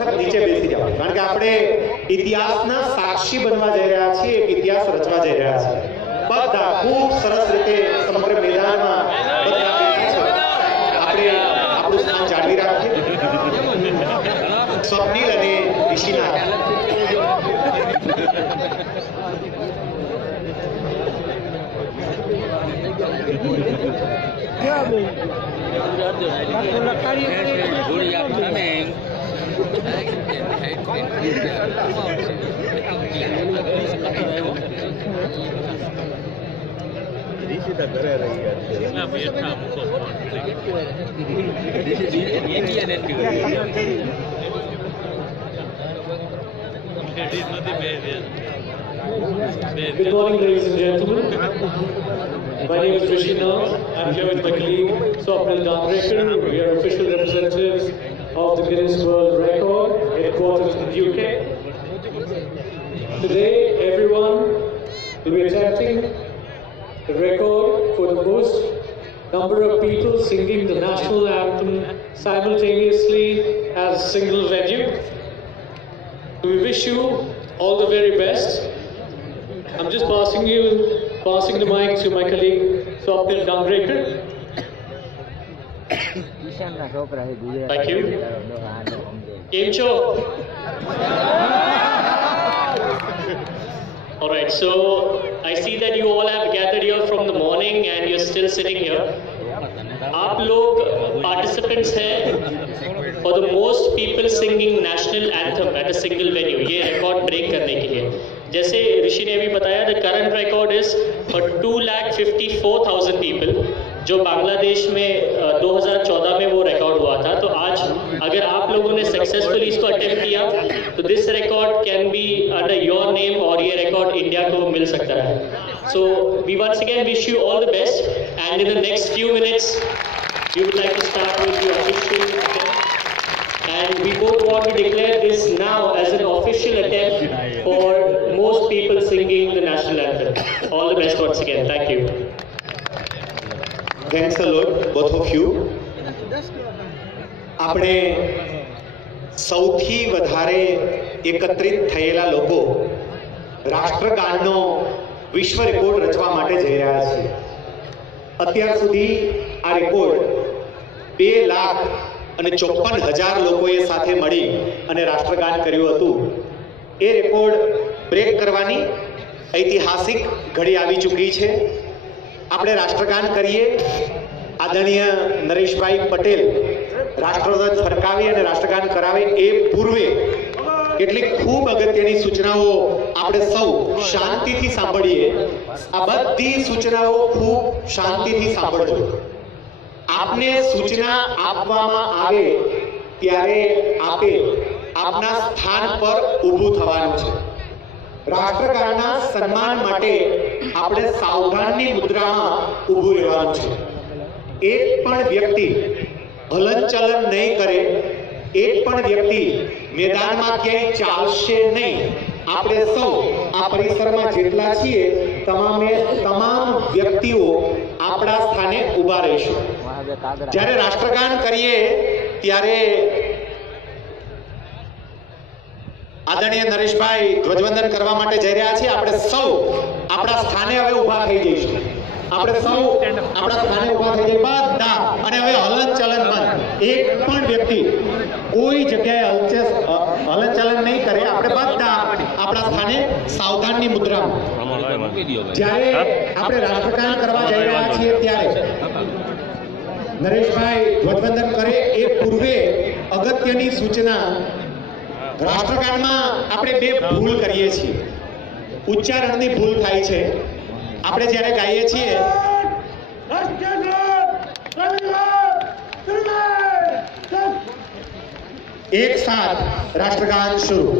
વખત નીચે બેસી જાઓ, કારણ કે આપણે ઇતિહાસના સાક્ષી બનવા જઈ રહ્યા છીએ, એક ઇતિહાસ રચવા જઈ રહ્યા છીએ. બધા ખૂબ સરસ રીતે સમગ્ર મેદાનમાં બધા બેઠા છે. આપણે આપણું સ્થાન જાળવી રાખીએ. સ્વપ્નિલ અને ઋષિના Good morning, ladies and gentlemen. My name is Rishi Nath. I'm here with my colleague Swapnil Gangrekar. We are official representatives of the Guinness World Record, headquartered in the UK. Today, everyone will be attempting the record for the most number of people singing the national anthem simultaneously as a single venue. We wish you all the very best. I'm just passing the mic to my colleague Swapnil Gangrekar. Thank you. Game show. All right, so I see that you all have gathered here from the morning and you're still sitting here. आप लोग participants हैं for the most people singing national anthem at a single venue, ये record break करने के लिए. जैसे ऋषि ने भी बताया, the current record is for 2,54,000 people, जो बांग्लादेश में 2014 में वो रिकॉर्ड हुआ था. तो आज अगर आप लोगों ने सक्सेसफुली इसको अटेम्प्ट किया तो this record can be under your name और ये रिकॉर्ड इंडिया को मिल सकता है. So we once again wish you all the best and in the next few minutes we would like to start with your official attempt. And we both want to declare this now as an official attempt for most people singing the national anthem. All the best once again. Thank you. Thanks a lot, both of you. આપણે સૌથી વધારે એકત્રિત થયેલા લોકો રાષ્ટ્રગાનનો વિશ્વ record રચવા માટે જઈ રહ્યા છે. અત્યાર સુધી આ રેકોર્ડ 2,54,000 લોકોએ સાથે મળી અને રાષ્ટ્રગાન કર્યું હતું. એ રેકોર્ડ બ્રેક કરવાની ઐતિહાસિક ઘડી આવી ચૂકી છે. આપણે રાષ્ટ્રગાન કરીએ. આદરણીય નરેશભાઈ પટેલ રાષ્ટ્રધ્વજ ફરકાવી અને રાષ્ટ્રગાન કરાવે એ પૂર્વે કેટલીક ખૂબ અગત્યની સૂચનાઓ આપણે સૌ શાંતિથી સાંભળીએ. આ બધી સૂચનાઓ ખૂબ શાંતિથી સાંભળજો. આપને સૂચના આપવામાં આવે ત્યારે આપે આપના સ્થાન પર ઊભું થવાનું છે. રાષ્ટ્રગાનના સન્માન માટે આપણે સાવધાનની મુદ્રામાં ઊભું રહેવાનું છે. એક પણ વ્યક્તિ હલનચલન નહીં કરે, એક પણ વ્યક્તિ મેદાનમાં ક્યાંય ચાલશે નહીં. આપણે સૌ આ પરિસરમાં જેટલા છીએ તમામ વ્યક્તિઓ આપણા સ્થાને ઊભા રહીશું. જ્યારે રાષ્ટ્રગાન કરીએ ત્યારે આદરણીય નરેશભાઈ ધ્વજવંદન કરવા માટે જઈ રહ્યા છે. આપણે સૌ આપણા સ્થાને હવે ઊભા થઈ જઈશું. આપણે સૌ આપણા સ્થાને ઊભા થઈ જઈએ બધા, અને હવે હલનચલન બંધ. એક પણ વ્યક્તિ કોઈ જગ્યાએ હલનચલન નહીં કરે. આપણે બધા આપણા સ્થાને સાવધાનની મુદ્રામાં. જ્યારે આપણે રાષ્ટ્રગાન કરવા જઈ રહ્યા છીએ ત્યારે નરેશભાઈ ધ્વજવંદન કરે એ પૂર્વે અગત્યની સૂચના. રાષ્ટ્રગાનમાં આપણે બે ભૂલ કરીએ છીએ. ઉચ્ચારણની ભૂલ થાય છે. આપણે જ્યારે ગાઈએ છીએ એક સાથ રાષ્ટ્રગાન શરૂ.